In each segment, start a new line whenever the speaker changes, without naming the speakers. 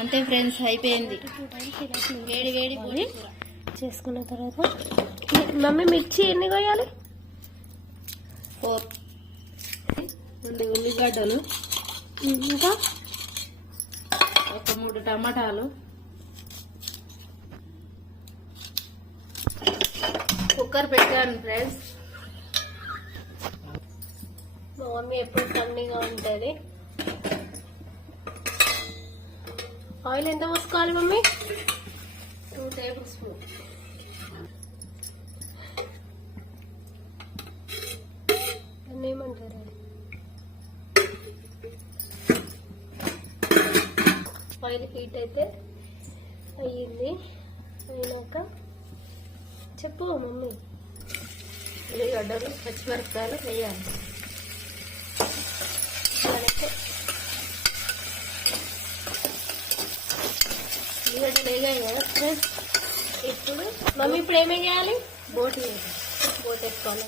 అంతే ఫ్రెండ్స్ అయిపోయింది. వేడి వేడి కూర
చేసుకున్న తర్వాత మమ్మీ మిర్చి ఎన్ని కొయ్యాలి
ఫోర్. రెండు ఉల్లిగడ్డలు
ఇంకా?
ఒక మూడు టమాటాలు కుక్కర్ పెట్టాను ఫ్రెండ్స్.
మా మమ్మీ ఎప్పుడు ఫన్నీగా ఉంటుంది. ఆయిల్ ఎంత పోసుకోవాలి మమ్మీ?
టూ టేబుల్ స్పూన్
అన్నీ ఏమంటారు? ఆయిల్ హీట్ అయితే అయ్యింది. అయినాక చెప్పు మమ్మీ.
ఉల్లిగడ్డలు పచ్చిమిరపకాయలు వేయాలి
మనకు
ఉల్లిగడ్డలు వేగాయి కదా ఫ్రెండ్స్
ఇప్పుడు మమ్మీ ఇప్పుడు ఏమేం చేయాలి
బోటి వేయాలి.
బోట్ వేసుకోవాలి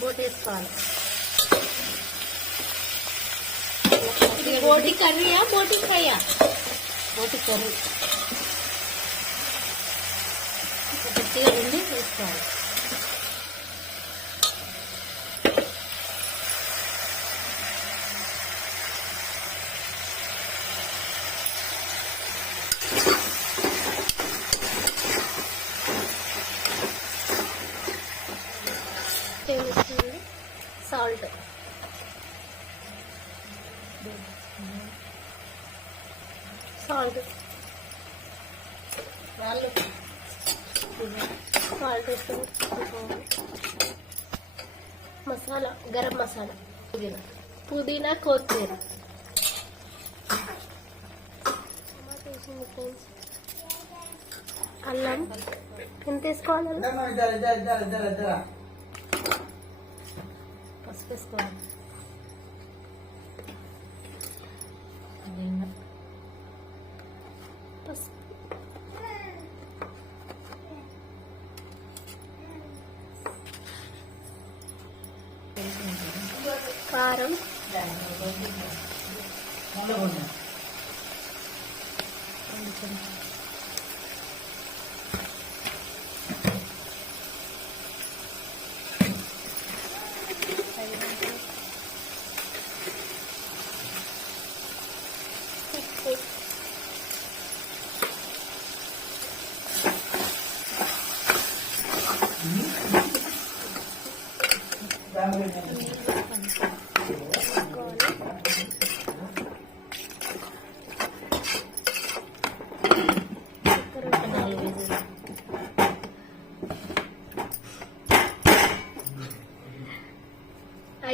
బోటి వేసుకోవాలి
ఇది బోటి కర్రీయా బోటి ఫ్రైయా
బోటి కర్రీ గట్టిగా ఉండి వేసుకోవాలి
టేబుల్ స్పూన్ సాల్ట్. సాల్ట్.
వాళ్ళు
సాల్ట్ వేసుకొని మసాలా గరం మసాలా
పుదీనా.
పుదీనా కొత్తిమీర. అల్లం. ఎంత వేసుకోవాలి?
పసుపు వేసుకోవాలి పుదీనా
పసుపు కారం ఉప్పు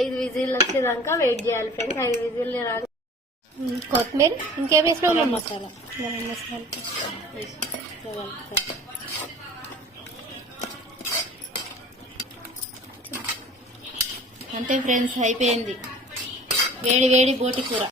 ఐదు విజిల్ వచ్చేదాకా వెయిట్ చేయాలి ఫ్రెండ్స్. ఐదు విజిల్ రాదు కొత్తిమీర. ఇంకేం వేసినావు
మసాలా
గరం మసాలా
అంతే ఫ్రెండ్స్ అయిపోయింది. వేడి వేడి బోటి కూర.